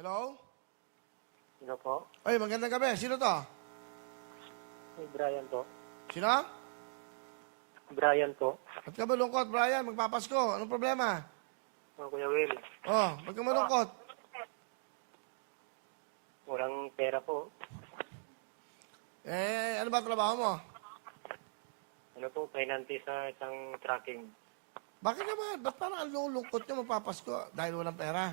Hello? Sino po? Ay, magandang gabi. Sino to? Si Brian po. Sino? Brian po. Ba't ka malungkot, Brian? Magpapasko. Anong problema? Kuya Will. Oh, ba't ka malungkot? Walang pera po. Ano ba trabaho mo? Ano po, finance sa isang tracking. Bakit naman? Ba't parang ang lungkot nyo magpapasko dahil walang pera?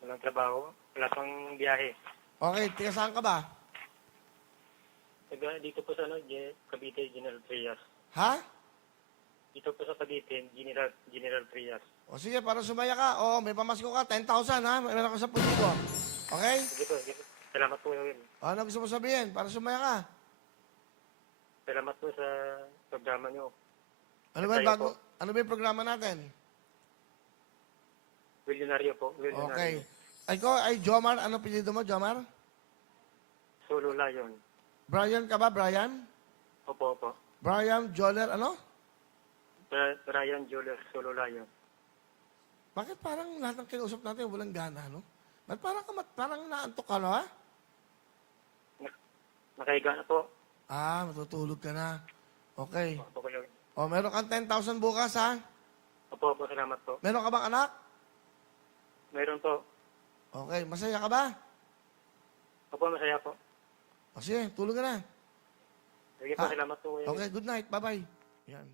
Walang trabaho. Wala pang biyahe. Okay, tiga saan ka ba? Dito po sa Cavite, General Trias. Ha? Dito po sa Cavite, General Trias. O sige, para sumaya ka. O, may pamasko ka. 10,000 ha? May meron ka sa puso ko. Okay? Sige po, sige. Salamat po, Kuya Will. O, ano gusto mo sabihin? Para sumaya ka. Salamat po sa programa nyo. Ano ba, Tayo bago, po. ano ba yung programa natin? Willionario po. Willionario. Okay. Ay, Jomar. Ano pinito mo, Jomar? Solo Lion. Brian ka ba, Brian? Opo, opo. Brian Joller, ano? Brian Julius, Solo Lion. Bakit parang lahat ng kinausap natin walang gana, no? Ba't parang naantok ka, no, ha? Nakahiga na po. Ah, matutulog ka na. Okay. Opo, Kuya Will. O, meron kang 10,000 bukas, ha? Opo, opo, salamat po. Meron ka bang anak? Mayroon po. Okay, masaya ka ba? Opo, masaya po. O sige, tulog ka na. Sige po, Ha? salamat po. Kuya Will. Okay, good night. Bye-bye. Yan.